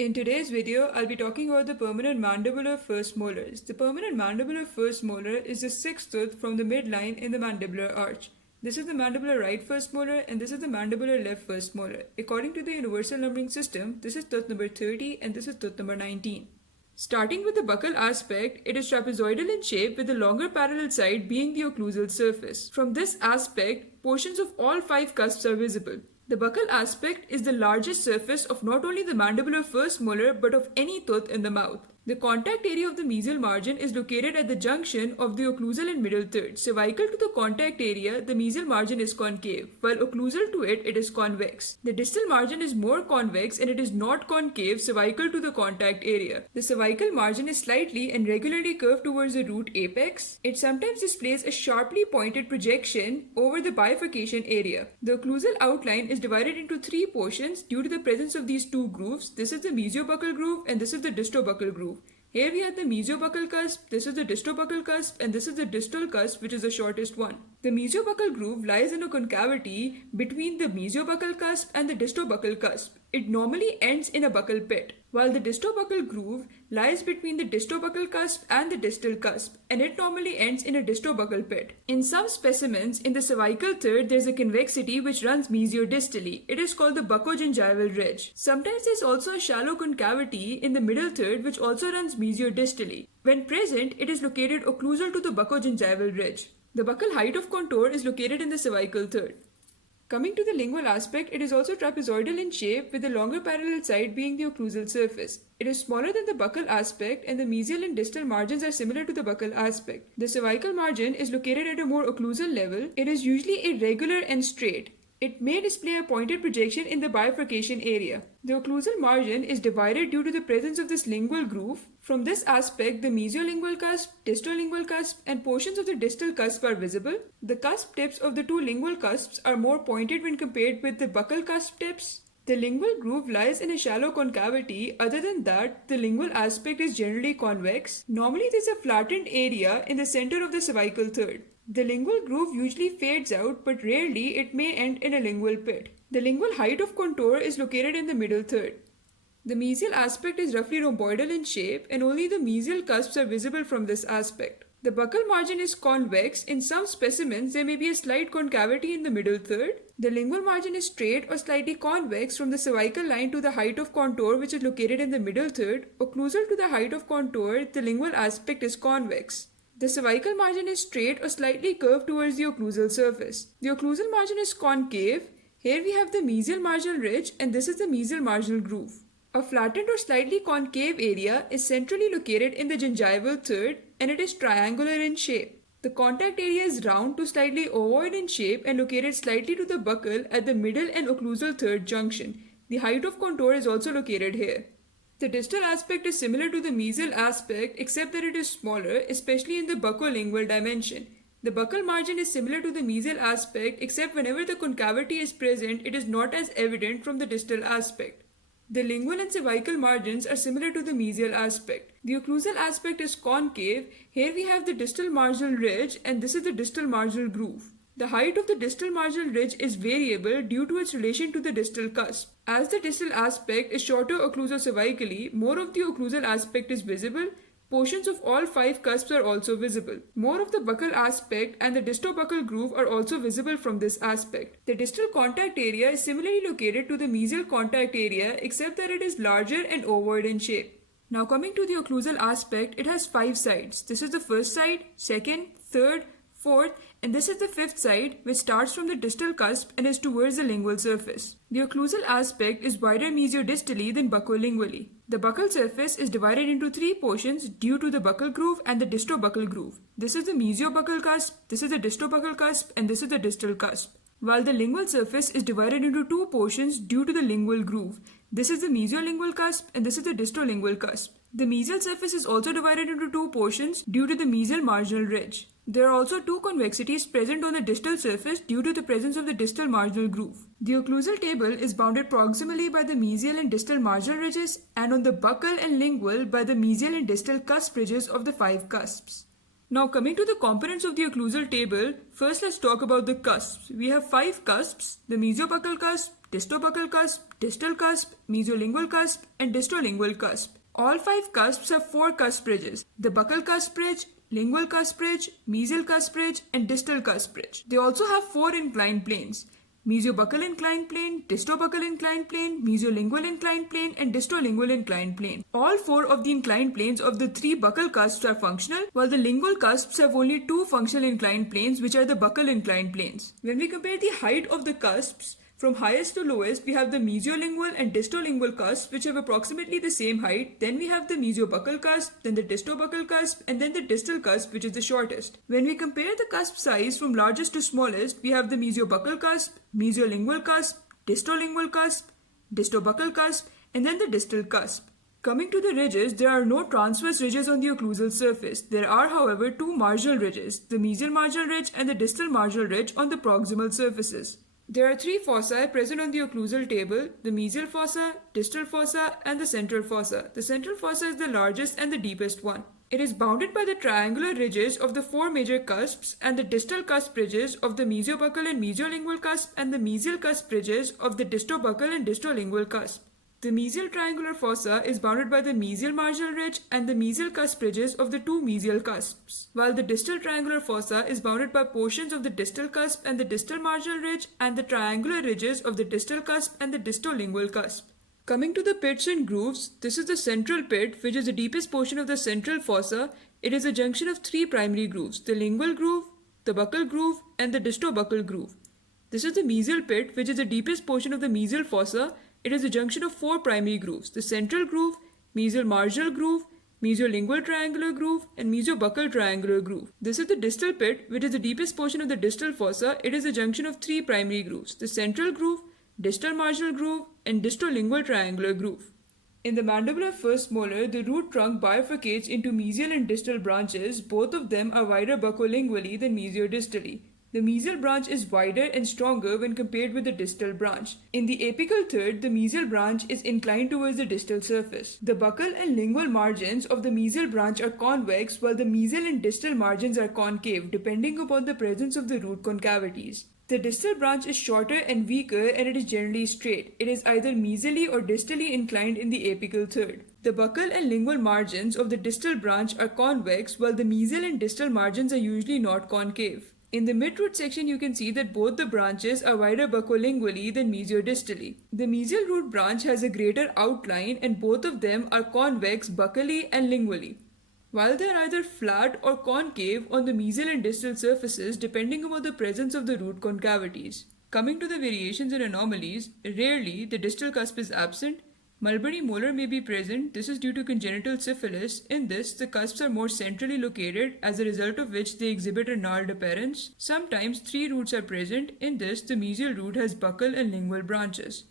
In today's video, I'll be talking about the permanent mandibular first molars. The permanent mandibular first molar is the sixth tooth from the midline in the mandibular arch. This is the mandibular right first molar and this is the mandibular left first molar. According to the universal numbering system, this is tooth number 30 and this is tooth number 19. Starting with the buccal aspect, it is trapezoidal in shape with the longer parallel side being the occlusal surface. From this aspect, portions of all 5 cusps are visible. The buccal aspect is the largest surface of not only the mandibular first molar but of any tooth in the mouth. The contact area of the mesial margin is located at the junction of the occlusal and middle third. Cervical to the contact area, the mesial margin is concave, while occlusal to it, it is convex. The distal margin is more convex and it is not concave cervical to the contact area. The cervical margin is slightly and regularly curved towards the root apex. It sometimes displays a sharply pointed projection over the bifurcation area. The occlusal outline is divided into 3 portions due to the presence of these 2 grooves. This is the mesiobuccal groove and this is the distobuccal groove. Here we have the mesiobuccal cusp, this is the distobuccal cusp, and this is the distal cusp, which is the shortest one. The mesiobuccal groove lies in a concavity between the mesiobuccal cusp and the distobuccal cusp. It normally ends in a buccal pit, while the distobuccal groove lies between the distobuccal cusp and the distal cusp, and it normally ends in a distobuccal pit. In some specimens, in the cervical third, there is a convexity which runs mesiodistally. It is called the buccogingival ridge. Sometimes there is also a shallow concavity in the middle third which also runs mesiodistally. When present, it is located occlusal to the buccogingival ridge. The buccal height of contour is located in the cervical third. Coming to the lingual aspect, it is also trapezoidal in shape with the longer parallel side being the occlusal surface. It is smaller than the buccal aspect and the mesial and distal margins are similar to the buccal aspect. The cervical margin is located at a more occlusal level. It is usually irregular and straight. It may display a pointed projection in the bifurcation area. The occlusal margin is divided due to the presence of this lingual groove. From this aspect, the mesiolingual cusp, distolingual cusp, and portions of the distal cusp are visible. The cusp tips of the 2 lingual cusps are more pointed when compared with the buccal cusp tips. The lingual groove lies in a shallow concavity. Other than that, the lingual aspect is generally convex. Normally, there is a flattened area in the center of the cervical third. The lingual groove usually fades out, but rarely it may end in a lingual pit. The lingual height of contour is located in the middle third. The mesial aspect is roughly rhomboidal in shape and only the mesial cusps are visible from this aspect. The buccal margin is convex. In some specimens, there may be a slight concavity in the middle third. The lingual margin is straight or slightly convex from the cervical line to the height of contour which is located in the middle third. Occlusal to the height of contour, the lingual aspect is convex. The cervical margin is straight or slightly curved towards the occlusal surface. The occlusal margin is concave. Here we have the mesial marginal ridge and this is the mesial marginal groove. A flattened or slightly concave area is centrally located in the gingival third and it is triangular in shape. The contact area is round to slightly ovoid in shape and located slightly to the buccal at the middle and occlusal third junction. The height of contour is also located here. The distal aspect is similar to the mesial aspect except that it is smaller, especially in the buccolingual dimension. The buccal margin is similar to the mesial aspect except whenever the concavity is present, it is not as evident from the distal aspect. The lingual and cervical margins are similar to the mesial aspect. The occlusal aspect is concave. Here we have the distal marginal ridge and this is the distal marginal groove. The height of the distal marginal ridge is variable due to its relation to the distal cusp. As the distal aspect is shorter occlusocervically, more of the occlusal aspect is visible. Portions of all 5 cusps are also visible. More of the buccal aspect and the distobuccal groove are also visible from this aspect. The distal contact area is similarly located to the mesial contact area except that it is larger and ovoid in shape. Now coming to the occlusal aspect, it has 5 sides. This is the first side, second, third, fourth, and this is the 5th side which starts from the distal cusp and is towards the lingual surface. The occlusal aspect is wider mesiodistally than buccolingually. The buccal surface is divided into 3 portions due to the buccal groove and the distobuccal groove. This is the mesiobuccal cusp, this is the distobuccal cusp, and this is the distal cusp. While the lingual surface is divided into 2 portions due to the lingual groove. This is the mesiolingual cusp and this is the distolingual cusp. The mesial surface is also divided into 2 portions due to the mesial marginal ridge. There are also 2 convexities present on the distal surface due to the presence of the distal marginal groove. The occlusal table is bounded proximally by the mesial and distal marginal ridges and on the buccal and lingual by the mesial and distal cusp ridges of the 5 cusps. Now coming to the components of the occlusal table, first let's talk about the cusps. We have 5 cusps: the mesiobuccal cusp, distobuccal cusp, distal cusp, mesiolingual cusp, and distolingual cusp. All 5 cusps have 4 cusp ridges: the buccal cusp ridge, lingual cusp ridge, mesial cusp ridge, and distal cusp ridge. They also have 4 inclined planes: mesiobuccal inclined plane, distobuccal inclined plane, mesiolingual inclined plane, and distolingual inclined plane. All 4 of the inclined planes of the 3 buccal cusps are functional, while the lingual cusps have only 2 functional inclined planes, which are the buccal inclined planes. When we compare the height of the cusps, from highest to lowest, we have the mesiolingual and distolingual cusps, which have approximately the same height. Then we have the mesiobuccal cusp, then the distobuccal cusp, and then the distal cusp, which is the shortest. When we compare the cusp size from largest to smallest, we have the mesiobuccal cusp, mesiolingual cusp, distolingual cusp, distobuccal cusp, and then the distal cusp. Coming to the ridges, there are no transverse ridges on the occlusal surface. There are, however, 2 marginal ridges, the mesial marginal ridge and the distal marginal ridge on the proximal surfaces. There are 3 fossae present on the occlusal table: the mesial fossa, distal fossa, and the central fossa. The central fossa is the largest and the deepest one. It is bounded by the triangular ridges of the 4 major cusps and the distal cusp ridges of the mesiobuccal and mesiolingual cusp and the mesial cusp ridges of the distobuccal and distolingual cusp. The mesial triangular fossa is bounded by the mesial marginal ridge and the mesial cusp ridges of the 2 mesial cusps, while the distal triangular fossa is bounded by portions of the distal cusp and the distal marginal ridge and the triangular ridges of the distal cusp and the distolingual cusp. Coming to the pits and grooves, this is the central pit, which is the deepest portion of the central fossa. It is a junction of 3 primary grooves: the lingual groove, the buccal groove, and the distobuccal groove. This is the mesial pit, which is the deepest portion of the mesial fossa. It is a junction of 4 primary grooves: the central groove, mesial marginal groove, mesiolingual triangular groove, and mesiobuccal triangular groove. This is the distal pit, which is the deepest portion of the distal fossa. It is a junction of 3 primary grooves: the central groove, distal marginal groove, and distolingual triangular groove. In the mandibular first molar, the root trunk bifurcates into mesial and distal branches. Both of them are wider buccolingually than mesiodistally. The mesial branch is wider and stronger when compared with the distal branch. In the apical third, the mesial branch is inclined towards the distal surface. The buccal and lingual margins of the mesial branch are convex, while the mesial and distal margins are concave, depending upon the presence of the root concavities. The distal branch is shorter and weaker, and it is generally straight. It is either mesially or distally inclined in the apical third. The buccal and lingual margins of the distal branch are convex, while the mesial and distal margins are usually not concave. In the midroot section, you can see that both the branches are wider buccolingually than mesiodistally. The mesial root branch has a greater outline, and both of them are convex buccally and lingually, while they are either flat or concave on the mesial and distal surfaces depending upon the presence of the root concavities. Coming to the variations and anomalies, rarely the distal cusp is absent. Mulberry molar may be present. This is due to congenital syphilis. In this, the cusps are more centrally located, as a result of which they exhibit a gnarled appearance. Sometimes 3 roots are present. In this, the mesial root has buccal and lingual branches.